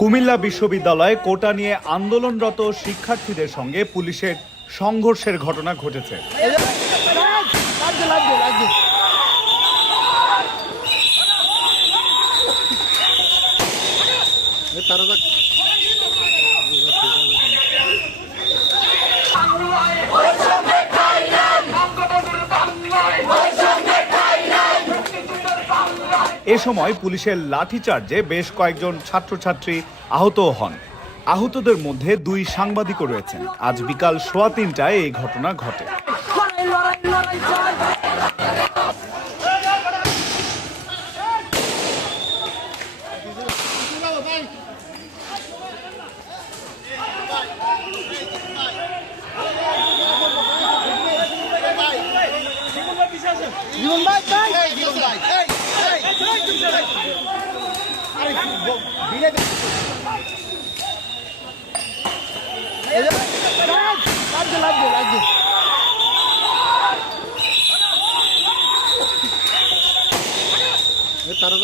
কুমিল্লা বিশ্ববিদ্যালয়ে কোটা নিয়ে আন্দোলনরত শিক্ষার্থীদের সঙ্গে পুলিশের সংঘর্ষের ঘটনা ঘটেছে। এ সময় পুলিশের লাঠিচার্জে বেশ কয়েকজন ছাত্রছাত্রী আহত হন। আহতদের মধ্যে 2 সাংবাদিকও রয়েছেন। আজ বিকাল 3:15টায় এই ঘটনা ঘটে। তারা